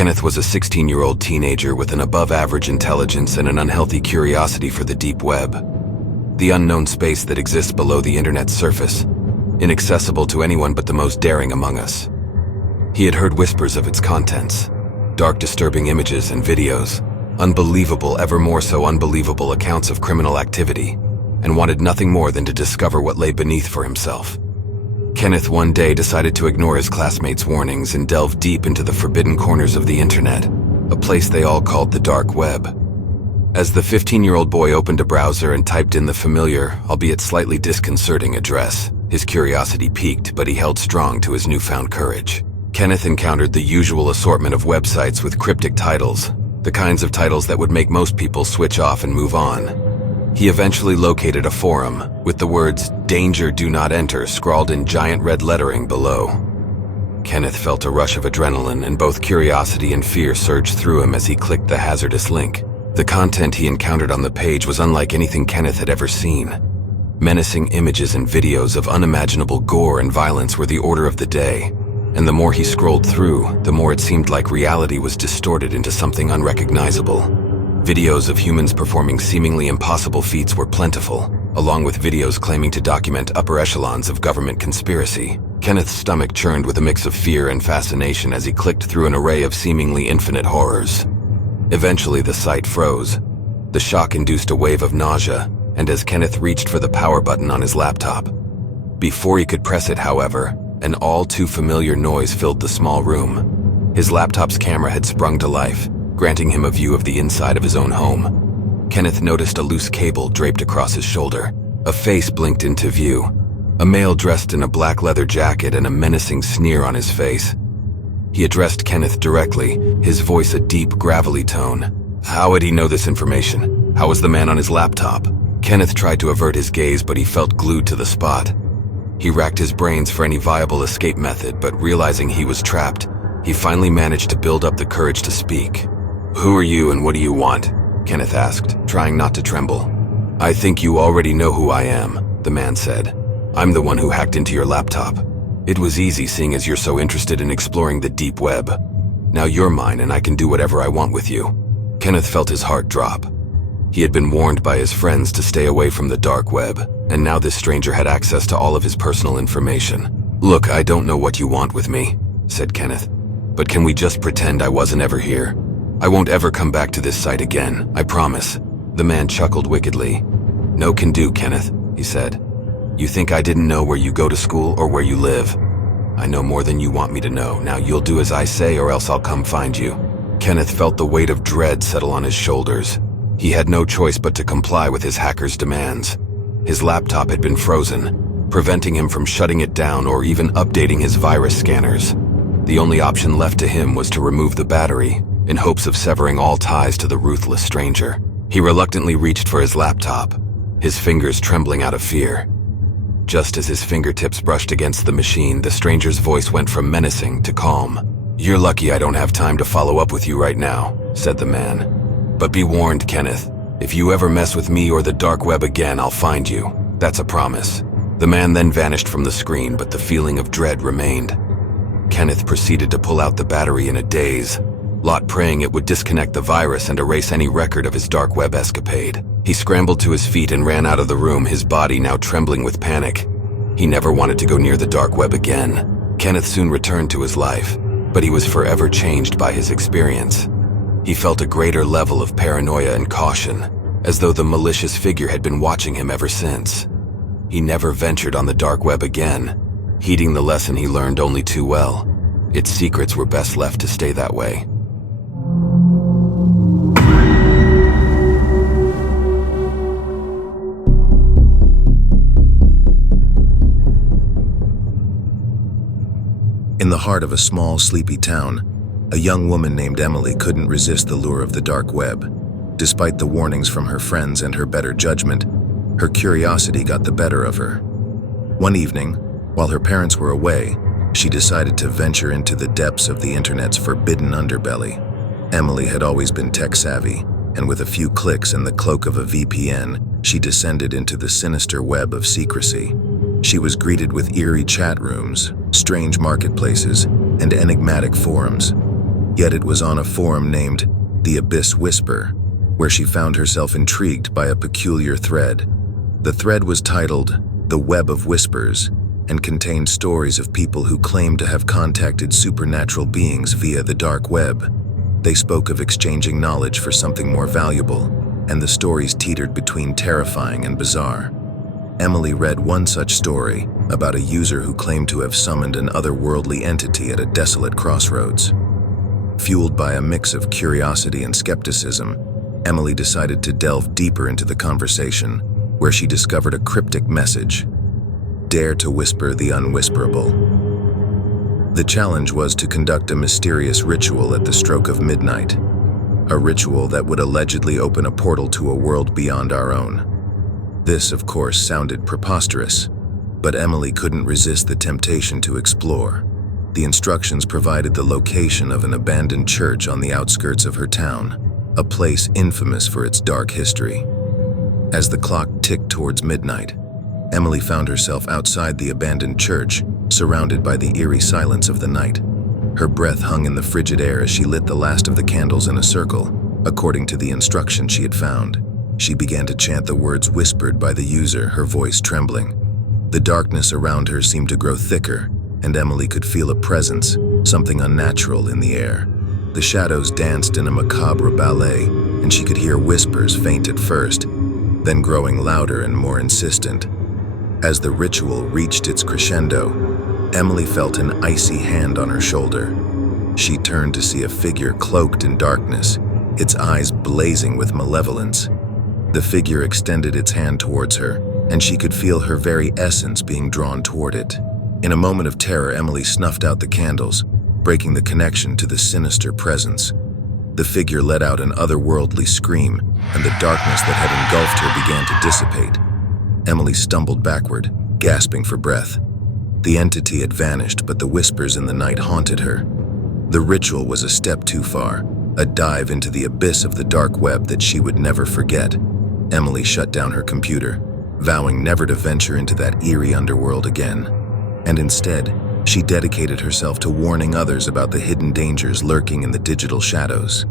Kenneth was a 16-year-old teenager with an above-average intelligence and an unhealthy curiosity for the deep web, the unknown space that exists below the internet's surface, inaccessible to anyone but the most daring among us. He had heard whispers of its contents, dark, disturbing images and videos, unbelievable, ever more so unbelievable accounts of criminal activity, and wanted nothing more than to discover what lay beneath for himself. Kenneth one day decided to ignore his classmates' warnings and delve deep into the forbidden corners of the internet, a place they all called the dark web. As the 15-year-old boy opened a browser and typed in the familiar, albeit slightly disconcerting address, his curiosity piqued, but he held strong to his newfound courage. Kenneth encountered the usual assortment of websites with cryptic titles, the kinds of titles that would make most people switch off and move on. He eventually located a forum with the words, "Danger, do not enter," scrawled in giant red lettering below. Kenneth felt a rush of adrenaline, and both curiosity and fear surged through him as he clicked the hazardous link. The content he encountered on the page was unlike anything Kenneth had ever seen. Menacing images and videos of unimaginable gore and violence were the order of the day, and the more he scrolled through, the more it seemed like reality was distorted into something unrecognizable. Videos of humans performing seemingly impossible feats were plentiful, along with videos claiming to document upper echelons of government conspiracy. Kenneth's stomach churned with a mix of fear and fascination as he clicked through an array of seemingly infinite horrors. Eventually, the site froze. The shock induced a wave of nausea, and as Kenneth reached for the power button on his laptop. Before he could press it, however, an all-too-familiar noise filled the small room. His laptop's camera had sprung to life, granting him a view of the inside of his own home. Kenneth noticed a loose cable draped across his shoulder. A face blinked into view, a male dressed in a black leather jacket and a menacing sneer on his face. He addressed Kenneth directly, his voice a deep, gravelly tone. How would he know this information? How was the man on his laptop? Kenneth tried to avert his gaze, but he felt glued to the spot. He racked his brains for any viable escape method, but realizing he was trapped, he finally managed to build up the courage to speak. "Who are you and what do you want?" Kenneth asked, trying not to tremble. "I think you already know who I am," the man said. "I'm the one who hacked into your laptop. It was easy seeing as you're so interested in exploring the deep web. Now you're mine and I can do whatever I want with you." Kenneth felt his heart drop. He had been warned by his friends to stay away from the dark web, and now this stranger had access to all of his personal information. "Look, I don't know what you want with me," said Kenneth, "but can we just pretend I wasn't ever here? I won't ever come back to this site again, I promise." The man chuckled wickedly. "No can do, Kenneth," he said. "You think I didn't know where you go to school or where you live? I know more than you want me to know. Now you'll do as I say or else I'll come find you." Kenneth felt the weight of dread settle on his shoulders. He had no choice but to comply with his hacker's demands. His laptop had been frozen, preventing him from shutting it down or even updating his virus scanners. The only option left to him was to remove the battery, in hopes of severing all ties to the ruthless stranger. He reluctantly reached for his laptop, his fingers trembling out of fear. Just as his fingertips brushed against the machine, the stranger's voice went from menacing to calm. "You're lucky I don't have time to follow up with you right now," said the man. "But be warned, Kenneth. If you ever mess with me or the dark web again, I'll find you. That's a promise." The man then vanished from the screen, but the feeling of dread remained. Kenneth proceeded to pull out the battery in a daze, Lot praying it would disconnect the virus and erase any record of his dark web escapade. He scrambled to his feet and ran out of the room, his body now trembling with panic. He never wanted to go near the dark web again. Kenneth soon returned to his life, but he was forever changed by his experience. He felt a greater level of paranoia and caution, as though the malicious figure had been watching him ever since. He never ventured on the dark web again, heeding the lesson he learned only too well. Its secrets were best left to stay that way. In the heart of a small, sleepy town, a young woman named Emily couldn't resist the lure of the dark web. Despite the warnings from her friends and her better judgment, her curiosity got the better of her. One evening, while her parents were away, she decided to venture into the depths of the internet's forbidden underbelly. Emily had always been tech-savvy, and with a few clicks and the cloak of a VPN, she descended into the sinister web of secrecy. She was greeted with eerie chat rooms, strange marketplaces, and enigmatic forums. Yet it was on a forum named The Abyss Whisper, where she found herself intrigued by a peculiar thread. The thread was titled The Web of Whispers and contained stories of people who claimed to have contacted supernatural beings via the dark web. They spoke of exchanging knowledge for something more valuable, and the stories teetered between terrifying and bizarre. Emily read one such story about a user who claimed to have summoned an otherworldly entity at a desolate crossroads. Fueled by a mix of curiosity and skepticism, Emily decided to delve deeper into the conversation, where she discovered a cryptic message: "Dare to whisper the unwhisperable." The challenge was to conduct a mysterious ritual at the stroke of midnight, a ritual that would allegedly open a portal to a world beyond our own. This, of course, sounded preposterous, but Emily couldn't resist the temptation to explore. The instructions provided the location of an abandoned church on the outskirts of her town, a place infamous for its dark history. As the clock ticked towards midnight, Emily found herself outside the abandoned church, surrounded by the eerie silence of the night. Her breath hung in the frigid air as she lit the last of the candles in a circle, according to the instructions she had found. She began to chant the words whispered by the user, her voice trembling. The darkness around her seemed to grow thicker, and Emily could feel a presence, something unnatural in the air. The shadows danced in a macabre ballet, and she could hear whispers, faint at first, then growing louder and more insistent. As the ritual reached its crescendo, Emily felt an icy hand on her shoulder. She turned to see a figure cloaked in darkness, its eyes blazing with malevolence. The figure extended its hand towards her, and she could feel her very essence being drawn toward it. In a moment of terror, Emily snuffed out the candles, breaking the connection to the sinister presence. The figure let out an otherworldly scream, and the darkness that had engulfed her began to dissipate. Emily stumbled backward, gasping for breath. The entity had vanished, but the whispers in the night haunted her. The ritual was a step too far, a dive into the abyss of the dark web that she would never forget. Emily shut down her computer, vowing never to venture into that eerie underworld again. And instead, she dedicated herself to warning others about the hidden dangers lurking in the digital shadows.